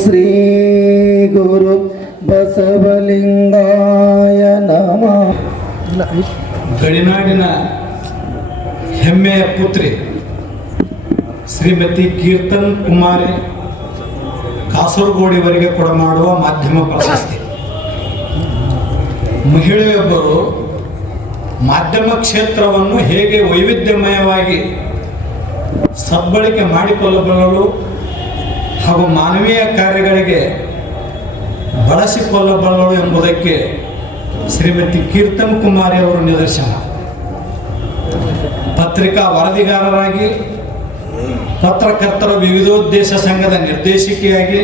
ಶ್ರೀ ಗುರು ಬಸವಲಿಂಗಾಯ ನಮಃ. ಗಡಿನಾಡಿನ ಹೆಮ್ಮೆಯ ಪುತ್ರಿ ಶ್ರೀಮತಿ ಕೀರ್ತನ್ ಕುಮಾರಿ ಕಾಸರಗೋಡಿವರಿಗೆ ಕೊಡ ಮಾಡುವ ಮಾಧ್ಯಮ ಪ್ರಶಸ್ತಿ. ಮಹಿಳೆಯೊಬ್ಬರು ಮಾಧ್ಯಮ ಕ್ಷೇತ್ರವನ್ನು ಹೇಗೆ ವೈವಿಧ್ಯಮಯವಾಗಿ ಸದ್ಬಳಕೆ ಮಾಡಿಕೊಳ್ಳಬಲ್ಲರು ಹಾಗೂ ಮಾನವೀಯ ಕಾರ್ಯಗಳಿಗೆ ಬಳಸಿಕೊಳ್ಳಬಲ್ಲಳು ಎಂಬುದಕ್ಕೆ ಶ್ರೀಮತಿ ಕೀರ್ತನ್ ಕುಮಾರಿ ಅವರು ನಿದರ್ಶನ. ಪತ್ರಿಕಾ ವರದಿಗಾರರಾಗಿ, ಪತ್ರಕರ್ತರ ವಿವಿಧೋದ್ದೇಶ ಸಂಘದ ನಿರ್ದೇಶಕಿಯಾಗಿ,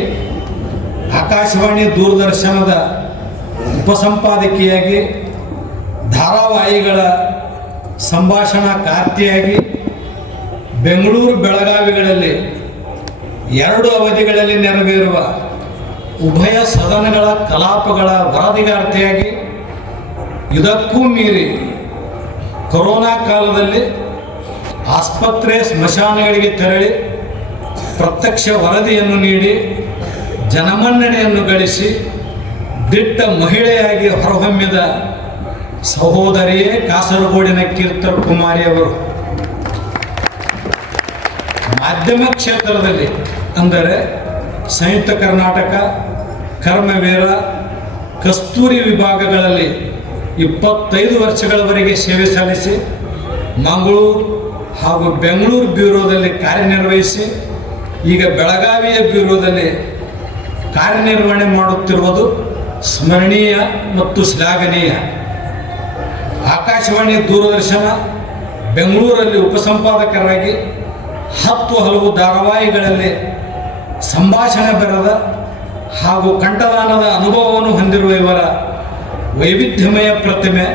ಆಕಾಶವಾಣಿ ದೂರದರ್ಶನದ ಉಪಸಂಪಾದಕಿಯಾಗಿ, ಧಾರಾವಾಹಿಗಳ ಸಂಭಾಷಣಾ ಕಾರ್ತಿಯಾಗಿ, ಬೆಂಗಳೂರು ಬೆಳಗಾವಿಗಳಲ್ಲಿ ಎರಡು ಅವಧಿಗಳಲ್ಲಿ ನೆರವೇರುವ ಉಭಯ ಸದನಗಳ ಕಲಾಪಗಳ ವರದಿಗಾರ್ತಿಯಾಗಿ ಇದಕ್ಕೂ ಮೀರಿ ಕೊರೋನಾ ಕಾಲದಲ್ಲಿ ಆಸ್ಪತ್ರೆ ಸ್ಮಶಾನಗಳಿಗೆ ತೆರಳಿ ಪ್ರತ್ಯಕ್ಷ ವರದಿಯನ್ನು ನೀಡಿ ಜನಮನ್ನಣೆಯನ್ನು ಗಳಿಸಿ ದಿಟ್ಟ ಮಹಿಳೆಯಾಗಿ ಹೊರಹೊಮ್ಮಿದ ಸಹೋದರಿಯೇ ಕಾಸರಗೋಡಿನ ಕೀರ್ತರ್ ಕುಮಾರಿ ಅವರು. ಮಾಧ್ಯಮ ಕ್ಷೇತ್ರದಲ್ಲಿ ಅಂದರೆ ಸಂಯುಕ್ತ ಕರ್ನಾಟಕ, ಕರ್ಮವೀರ, ಕಸ್ತೂರಿ ವಿಭಾಗಗಳಲ್ಲಿ ಇಪ್ಪತ್ತೈದು ವರ್ಷಗಳವರೆಗೆ ಸೇವೆ ಸಲ್ಲಿಸಿ, ಮಂಗಳೂರು ಹಾಗೂ ಬೆಂಗಳೂರು ಬ್ಯೂರೋದಲ್ಲಿ ಕಾರ್ಯನಿರ್ವಹಿಸಿ, ಈಗ ಬೆಳಗಾವಿಯ ಬ್ಯೂರೋದಲ್ಲಿ ಕಾರ್ಯನಿರ್ವಹಣೆ ಮಾಡುತ್ತಿರುವುದು ಸ್ಮರಣೀಯ ಮತ್ತು ಶ್ಲಾಘನೀಯ. ಆಕಾಶವಾಣಿ ದೂರದರ್ಶನ ಬೆಂಗಳೂರಲ್ಲಿ ಉಪಸಂಪಾದಕರಾಗಿ ಹತ್ತು ಹಲವು ಧಾರಾವಾಹಿಗಳಲ್ಲಿ ಸಂಭಾಷಣೆ ಬೆರೆದ ಹಾಗೂ ಕಂಠದಾನದ ಅನುಭವವನ್ನು ಹೊಂದಿರುವ ಇವರ ವೈವಿಧ್ಯಮಯ ಪ್ರತಿಮೆ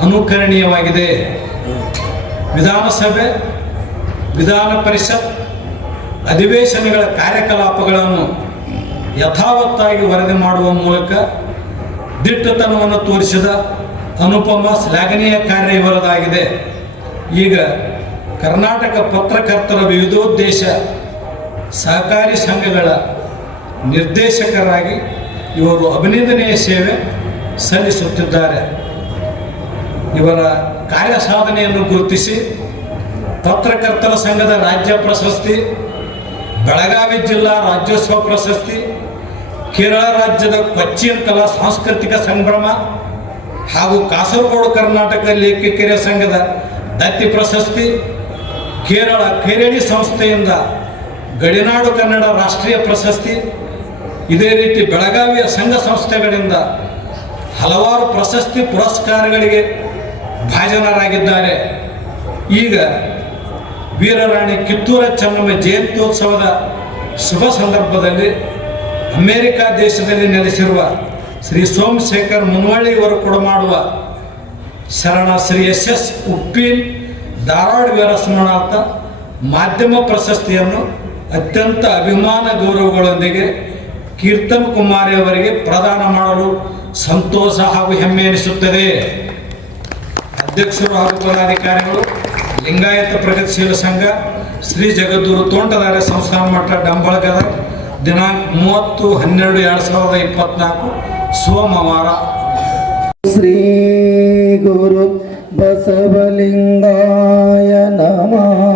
ಅನುಕರಣೀಯವಾಗಿದೆ. ವಿಧಾನಸಭೆ, ವಿಧಾನ ಪರಿಷತ್, ಅಧಿವೇಶನಗಳ ಕಾರ್ಯಕಲಾಪಗಳನ್ನು ಯಥಾವತ್ತಾಗಿ ವರದಿ ಮಾಡುವ ಮೂಲಕ ದಿಟ್ಟತನವನ್ನು ತೋರಿಸಿದ ಅನುಪಮ ಶ್ಲಾಘನೀಯ ಕಾರ್ಯ ಇವರದಾಗಿದೆ. ಈಗ ಕರ್ನಾಟಕ ಪತ್ರಕರ್ತರ ವಿವಿಧೋದ್ದೇಶ ಸಹಕಾರಿ ಸಂಘಗಳ ನಿರ್ದೇಶಕರಾಗಿ ಇವರು ಅಭಿನಂದನೆಯ ಸೇವೆ ಸಲ್ಲಿಸುತ್ತಿದ್ದಾರೆ. ಇವರ ಕಾರ್ಯ ಸಾಧನೆಯನ್ನು ಗುರುತಿಸಿ ಪತ್ರಕರ್ತರ ಸಂಘದ ರಾಜ್ಯ ಪ್ರಶಸ್ತಿ, ಬೆಳಗಾವಿ ಜಿಲ್ಲಾ ರಾಜ್ಯೋತ್ಸವ ಪ್ರಶಸ್ತಿ, ಕೇರಳ ರಾಜ್ಯದ ಕೊಚ್ಚಿನ ಕಲಾ ಸಾಂಸ್ಕೃತಿಕ ಸಂಭ್ರಮ ಹಾಗೂ ಕಾಸರಗೋಡು ಕರ್ನಾಟಕ ಲೇಖಕಿಯರ ಸಂಘದ ದತ್ತಿ ಪ್ರಶಸ್ತಿ, ಕೇರಳ ಕೈರಳಿ ಸಂಸ್ಥೆಯಿಂದ ಗಡಿನಾಡು ಕನ್ನಡ ರಾಷ್ಟ್ರೀಯ ಪ್ರಶಸ್ತಿ, ಇದೇ ರೀತಿ ಬೆಳಗಾವಿಯ ಸಂಘ ಸಂಸ್ಥೆಗಳಿಂದ ಹಲವಾರು ಪ್ರಶಸ್ತಿ ಪುರಸ್ಕಾರಗಳಿಗೆ ಭಾಜನರಾಗಿದ್ದಾರೆ. ಈಗ ವೀರರಾಣಿ ಕಿತ್ತೂರ ಚೆನ್ನಮ್ಮ ಜಯಂತ್ಯೋತ್ಸವದ ಶುಭ ಸಂದರ್ಭದಲ್ಲಿ ಅಮೇರಿಕ ದೇಶದಲ್ಲಿ ನೆಲೆಸಿರುವ ಶ್ರೀ ಸೋಮಶೇಖರ್ ಮುನ್ವಳ್ಳಿಯವರು ಕೊಡಮಾಡುವ ಶರಣ ಶ್ರೀ ಎಸ್ ಎಸ್ ಉಪ್ಪಿನ್ ಧಾರವಾಡ ವೀರ ಸ್ಮರಣಾರ್ಥ ಮಾಧ್ಯಮ ಪ್ರಶಸ್ತಿಯನ್ನು ಅತ್ಯಂತ ಅಭಿಮಾನ ಗೌರವಗಳೊಂದಿಗೆ ಕೀರ್ತನ್ ಕುಮಾರಿ ಅವರಿಗೆ ಪ್ರದಾನ ಮಾಡಲು ಸಂತೋಷ ಹಾಗೂ ಹೆಮ್ಮೆ ಎನಿಸುತ್ತದೆ. ಅಧ್ಯಕ್ಷರು ಹಾಗೂ ಪದಾಧಿಕಾರಿಗಳು, ಲಿಂಗಾಯತ ಪ್ರಗತಿಶೀಲ ಸಂಘ, ಶ್ರೀ ಜಗದ್ದೂರು ತೋಂಟದಾರ್ಯ ಸಂಸ್ಥಾನ ಮಠ ಡಂಬಳಗದ ದಿನಾಂಕ ಮೂವತ್ತು, ಹನ್ನೆರಡು, ಎರಡು ಸಾವಿರದ ಇಪ್ಪತ್ನಾಲ್ಕು ಸೋಮವಾರ. ಶ್ರೀ ಗುರು ಬಸವಲಿಂಗಾಯ ನಮಃ.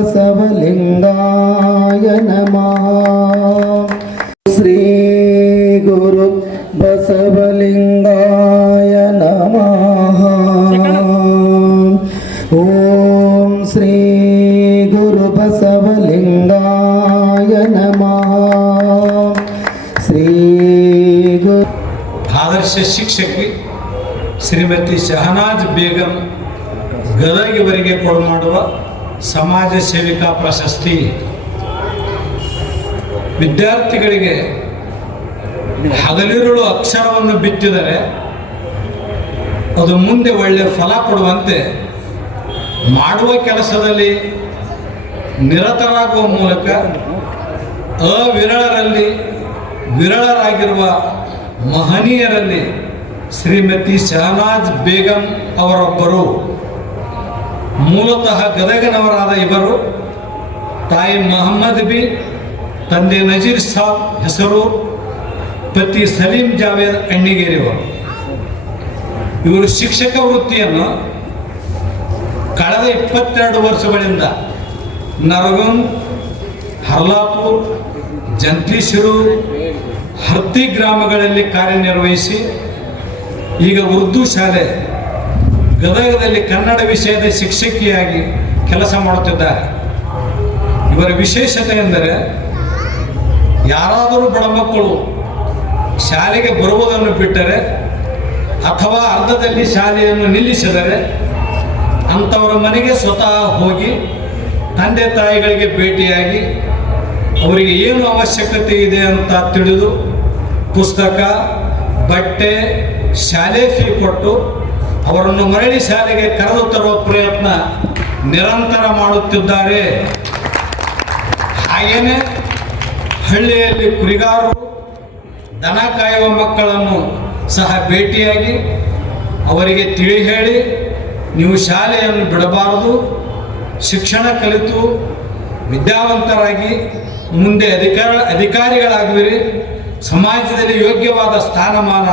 ಬಸವಲಿಂಗಾಯ ನಮಃ ಶ್ರೀ ಗುರು ಬಸವಲಿಂಗಾಯ ನಮಃ ಓಂ ಶ್ರೀ ಗುರು ಬಸವಲಿಂಗಾಯ ನಮಃ ಶ್ರೀ ಗುರು ಆದರ್ಶ ಶಿಕ್ಷಕಿ ಶ್ರೀಮತಿ ಶಹನಾಜ್ ಬೇಗಂ ಗದಗ ಇವರಿಗೆ ಕೊಡು ಮಾಡುವ ಸಮಾಜ ಸೇವಿಕಾ ಪ್ರಶಸ್ತಿ ವಿದ್ಯಾರ್ಥಿಗಳಿಗೆ ಹಗಲಿರುಳು ಅಕ್ಷರವನ್ನು ಬಿತ್ತಿದರೆ ಅದು ಮುಂದೆ ಒಳ್ಳೆಯ ಫಲ ಕೊಡುವಂತೆ ಮಾಡುವ ಕೆಲಸದಲ್ಲಿ ನಿರತರಾಗುವ ಮೂಲಕ ಅವಿರಳರಲ್ಲಿ ವಿರಳರಾಗಿರುವ ಮಹನೀಯರಲ್ಲಿ ಶ್ರೀಮತಿ ಶಹನಾಜ್ ಬೇಗಂ ಅವರೊಬ್ಬರು ಮೂಲತಃ ಗದಗನವರಾದ ಇವರು ತಾಯಿ ಮಹಮ್ಮದ್ ಬಿ ತಂದೆ ನಜೀರ್ ಸಾಬ್ ಹೆಸರು, ಪತಿ ಸಲೀಂ ಜಾವೇದ್ ಅಣ್ಣಿಗೇರಿಯವರು. ಇವರು ಶಿಕ್ಷಕ ವೃತ್ತಿಯನ್ನು ಕಳೆದ ಇಪ್ಪತ್ತೆರಡು ವರ್ಷಗಳಿಂದ ನರಗುಂ, ಹರ್ಲಾಪುರ್ ಜಂತ್ಲಿಶಿರು ಹರ್ತಿ ಗ್ರಾಮಗಳಲ್ಲಿ ಕಾರ್ಯನಿರ್ವಹಿಸಿ ಈಗ ಉರ್ದು ಶಾಲೆ ಗದಗದಲ್ಲಿ ಕನ್ನಡ ವಿಷಯದ ಶಿಕ್ಷಕಿಯಾಗಿ ಕೆಲಸ ಮಾಡುತ್ತಿದ್ದಾರೆ. ಇವರ ವಿಶೇಷತೆ ಎಂದರೆ ಯಾರಾದರೂ ಬಡ ಮಕ್ಕಳು ಶಾಲೆಗೆ ಬರುವುದನ್ನು ಬಿಟ್ಟರೆ ಅಥವಾ ಅರ್ಧದಲ್ಲಿ ಶಾಲೆಯನ್ನು ನಿಲ್ಲಿಸಿದರೆ ಅಂಥವರ ಮನೆಗೆ ಸ್ವತಃ ಹೋಗಿ ತಂದೆ ತಾಯಿಗಳಿಗೆ ಭೇಟಿಯಾಗಿ ಅವರಿಗೆ ಏನು ಅವಶ್ಯಕತೆ ಇದೆ ಅಂತ ತಿಳಿದು ಪುಸ್ತಕ, ಬಟ್ಟೆ, ಶಾಲೆ ಫೀ ಕೊಟ್ಟು ಅವರನ್ನು ಮರಳಿ ಶಾಲೆಗೆ ಕರೆದು ತರುವ ಪ್ರಯತ್ನ ನಿರಂತರ ಮಾಡುತ್ತಿದ್ದಾರೆ. ಹಾಗೆಯೇ ಹಳ್ಳಿಯಲ್ಲಿ ಕುರಿಗಾರರು, ದನ ಕಾಯುವ ಮಕ್ಕಳನ್ನು ಸಹ ಭೇಟಿಯಾಗಿ ಅವರಿಗೆ ತಿಳಿ ಹೇಳಿ, ನೀವು ಶಾಲೆಯನ್ನು ಬಿಡಬಾರದು, ಶಿಕ್ಷಣ ಕಲಿತು ವಿದ್ಯಾವಂತರಾಗಿ ಮುಂದೆ ಅಧಿಕಾರ, ಅಧಿಕಾರಿಗಳಾಗುವಿರಿ, ಸಮಾಜದಲ್ಲಿ ಯೋಗ್ಯವಾದ ಸ್ಥಾನಮಾನ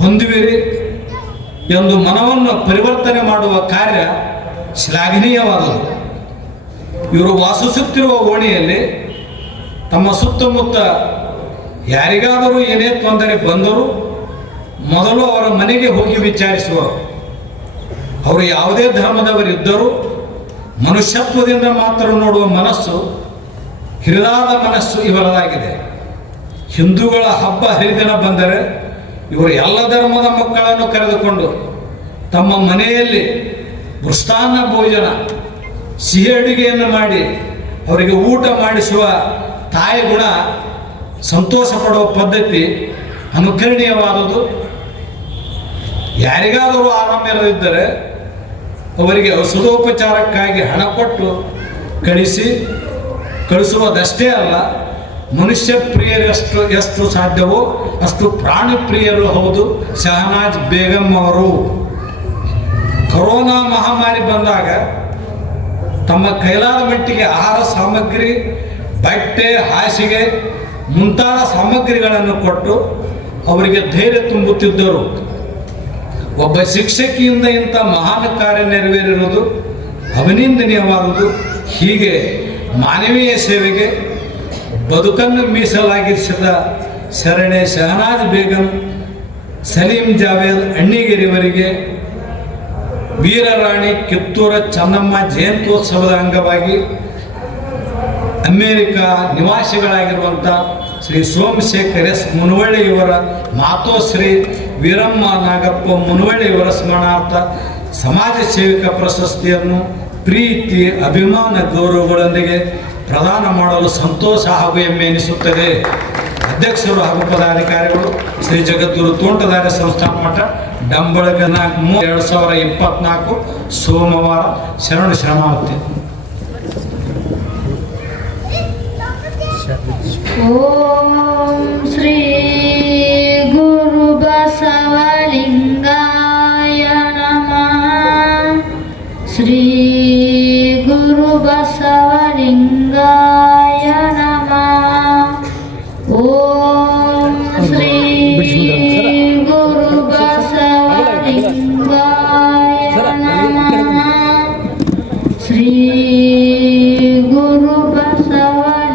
ಹೊಂದುವಿರಿ. ಎಂದು ಮನವನ್ನು ಪರಿವರ್ತನೆ ಮಾಡುವ ಕಾರ್ಯ ಶ್ಲಾಘನೀಯವಾದದ್ದು. ಇವರು ವಾಸಿಸುತ್ತಿರುವ ಓಣಿಯಲ್ಲಿ ತಮ್ಮ ಸುತ್ತಮುತ್ತ ಯಾರಿಗಾದರೂ ಏನೇ ತೊಂದರೆ ಬಂದರೂ ಮೊದಲು ಅವರ ಮನೆಗೆ ಹೋಗಿ ವಿಚಾರಿಸುವ ಅವರು ಯಾವುದೇ ಧರ್ಮದವರಿದ್ದರೂ ಮನುಷ್ಯತ್ವದಿಂದ ಮಾತ್ರ ನೋಡುವ ಮನಸ್ಸು, ಹಿರಿದಾದ ಮನಸ್ಸು ಇವರದಾಗಿದೆ. ಹಿಂದೂಗಳ ಹಬ್ಬ ಹರಿದಿನ ಬಂದರೆ ಇವರು ಎಲ್ಲ ಧರ್ಮದ ಮಕ್ಕಳನ್ನು ಕರೆದುಕೊಂಡು ತಮ್ಮ ಮನೆಯಲ್ಲಿ ಮೃಷ್ಟಾನ್ನ ಭೋಜನ, ಸಿಹಿ ಅಡುಗೆಯನ್ನು ಮಾಡಿ, ಅವರಿಗೆ ಊಟ ಮಾಡಿಸುವ ತಾಯಿ ಗುಣ ಸಂತೋಷ ಪಡುವ ಪದ್ಧತಿ ಅನುಕರಣೀಯವಾದದ್ದು. ಯಾರಿಗಾದರೂ ಆರಾಮಿಲ್ಲದಿದ್ದರೆ ಅವರಿಗೆ ಔಷಧೋಪಚಾರಕ್ಕಾಗಿ ಹಣ ಕೊಟ್ಟು ಕಳಿಸಿ, ಕಳಿಸುವುದಷ್ಟೇ ಅಲ್ಲ ಮನುಷ್ಯ ಪ್ರಿಯರು ಎಷ್ಟು ಎಷ್ಟು ಸಾಧ್ಯವೋ ಅಷ್ಟು ಪ್ರಾಣಿ ಪ್ರಿಯರು ಹೌದು. ಶಹನಾಜ್ ಬೇಗಂ ಅವರು. ಕೊರೋನಾ ಮಹಾಮಾರಿ ಬಂದಾಗ ತಮ್ಮ ಕೈಲಾದ ಮಟ್ಟಿಗೆ ಆಹಾರ ಸಾಮಗ್ರಿ, ಬಟ್ಟೆ, ಹಾಸಿಗೆ ಮುಂತಾದ ಸಾಮಗ್ರಿಗಳನ್ನು ಕೊಟ್ಟು ಅವರಿಗೆ ಧೈರ್ಯ ತುಂಬುತ್ತಿದ್ದರು. ಒಬ್ಬ ಶಿಕ್ಷಕಿಯಿಂದ ಇಂಥ ಮಹಾನ್ ಕಾರ್ಯ ನೆರವೇರಿರುವುದು ಅಭಿನಂದನೀಯವಾದುದು. ಹೀಗೆ ಮಾನವೀಯ ಸೇವೆಗೆ ಬದುಕನ್ನು ಮೀಸಲಾಗಿರಿಸಿದ ಶರಣೆ ಶಹನಾಜ್ ಬೇಗಂ, ಸಲೀಂ ಜಾವೇದ್ ಅಣ್ಣಿಗಿರಿವರಿಗೆ ವೀರರಾಣಿ ಕಿತ್ತೂರ ಚೆನ್ನಮ್ಮ ಜಯಂತ್ಯೋತ್ಸವದ ಅಂಗವಾಗಿ ಅಮೇರಿಕ ನಿವಾಸಿಗಳಾಗಿರುವಂಥ ಶ್ರೀ ಸೋಮಶೇಖರ್ ಎಸ್ ಮುನವಳ್ಳಿ ಇವರ ಮಾತೋಶ್ರೀ ವೀರಮ್ಮ ನಾಗಪ್ಪ ಮುನವಳ್ಳಿ ಇವರ ಸ್ಮರಣಾರ್ಥ ಸಮಾಜ ಸೇವಿಕ ಪ್ರಶಸ್ತಿಯನ್ನು ಪ್ರೀತಿ, ಅಭಿಮಾನ, ಗೌರವಗಳೊಂದಿಗೆ ಪ್ರದಾನ ಮಾಡಲು ಸಂತೋಷ ಹಾಗೂ ಹೆಮ್ಮೆ ಎನಿಸುತ್ತದೆ. ಅಧ್ಯಕ್ಷರು ಹಾಗೂ ಪದಾಧಿಕಾರಿಗಳು ಶ್ರೀ ಜಗದ್ಗುರು ತೋಂಟದಾರ್ಯ ಸಂಸ್ಥಾನ ಮಠ ಡಂಬಳಗ ನಾಲ್ಕು ಮೂ ಎರಡು ಸಾವಿರ ಇಪ್ಪತ್ನಾಲ್ಕು ಸೋಮವಾರ ಶರಣ ಶ್ರಮಾವತಿ.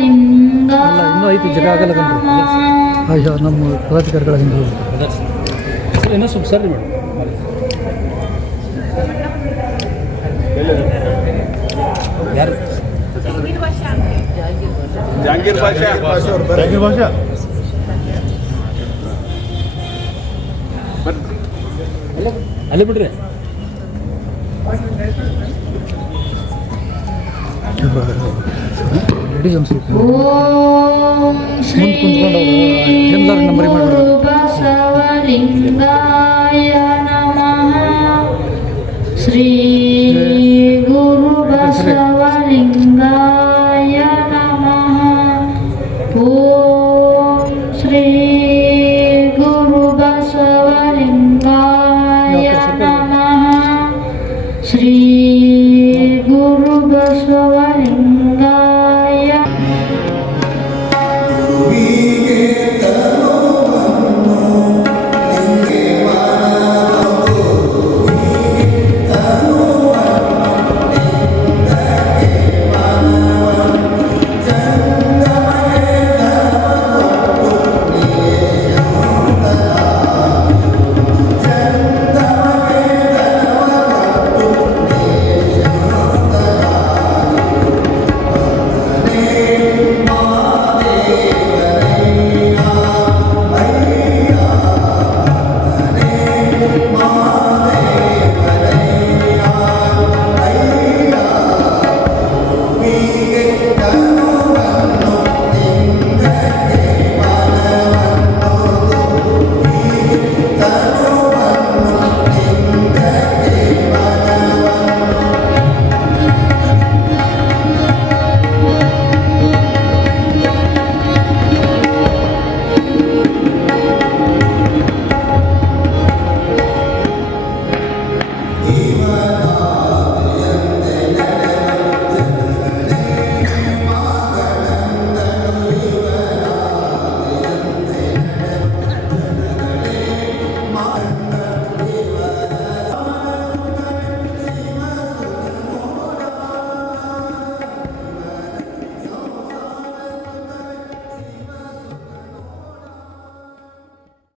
ಇನ್ನೂ ಐತಿ ಜಗ ಆಗಲ್ಲ. ಅಯ್ಯೋ ನಮ್ಮ ಪದಾಧಿಕಾರಿಗಳ ಹಿಂದೆ ಏನೋ ಇನ್ನೂ ಸ್ವಲ್ಪ ಸರಿ ಮೇಡಮ್ ಯಾರು? ಜಹಾಂಗೀರ್ ಭಾಷೆ. ಜಹಾಂಗೀರ್ ಭಾಷೆ. ಅಲ್ಲೇ ಬಿಡ್ರಿ. ಎಲ್ಲರೂ ನಂಬರ್ ಮಾಡ್ಬಿಡು. ಗುರು ಬಸವಲಿಂಗಾಯ ನಮಃ ಶ್ರೀ